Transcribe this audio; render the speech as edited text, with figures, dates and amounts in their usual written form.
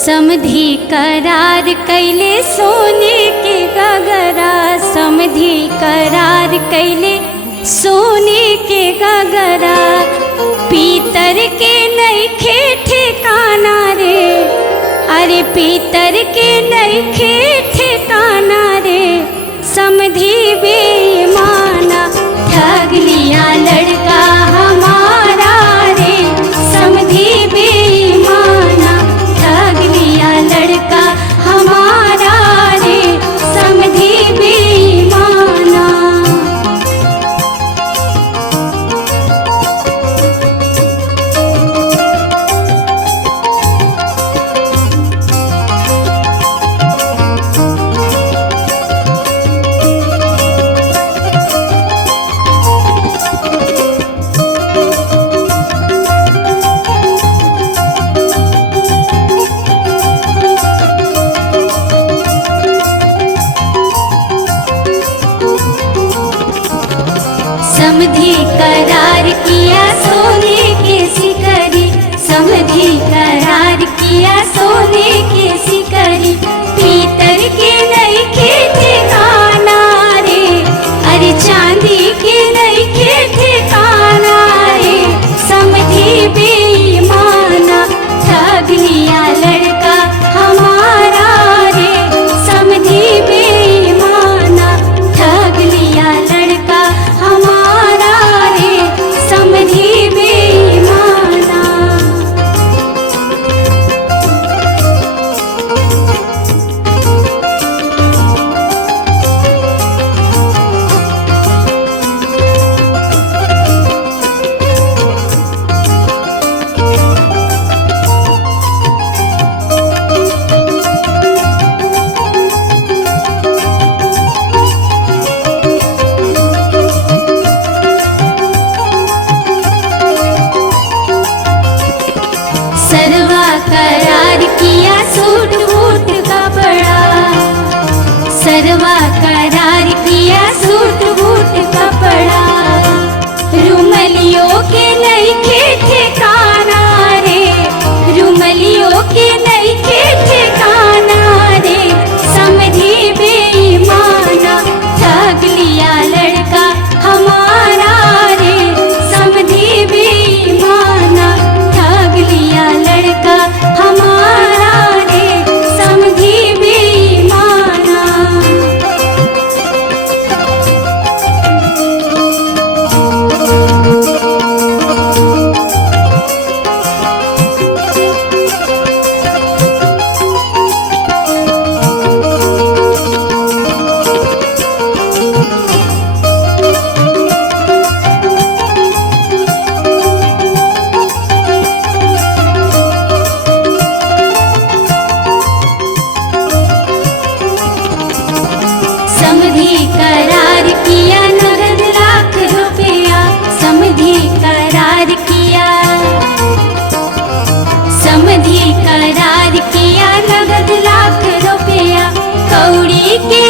समधी करार कैले सोने के गगरा, समधी करार कैले सोने के गगरा। पीतर के नइखे ठिकाना रे, अरे पीतर के नइखे ठिकाना रे। समधी बेईमाना ठग लिया लड़का हमारा रे, समधी बेईमाना ठग लिया लड़का हमारा रे, समधी बेईमाना। समधी करार किया सोने के सिकरी, समधी करार किया सोने के सिकरी। पीतर के नइखे ठिकाना रे, अरे चांदी के नइखे ठिकाना रे। समधी बेईमाना ठग लिया लड़का हमारा रे, समधी बेईमाना ठग लिया लड़का हमारा रे, समधी बेईमाना। सरवा करार किया सूट बूट कपड़ा, सरवा करार किया सूट बूट कपड़ा। रुमलियों के नइखे ठिकाना रे, रुमलियों के नइखे ठिकाना रे। समधी बेईमाना ठग लिया लड़का हमारा रे, समधी बेईमाना ठग लिया लड़का हमारा रे, समधी बेईमाना। समधी करार किया नगद लाख रुपया, समधी करार किया, समधी करार किया नगद लाख रुपया। कौड़ी के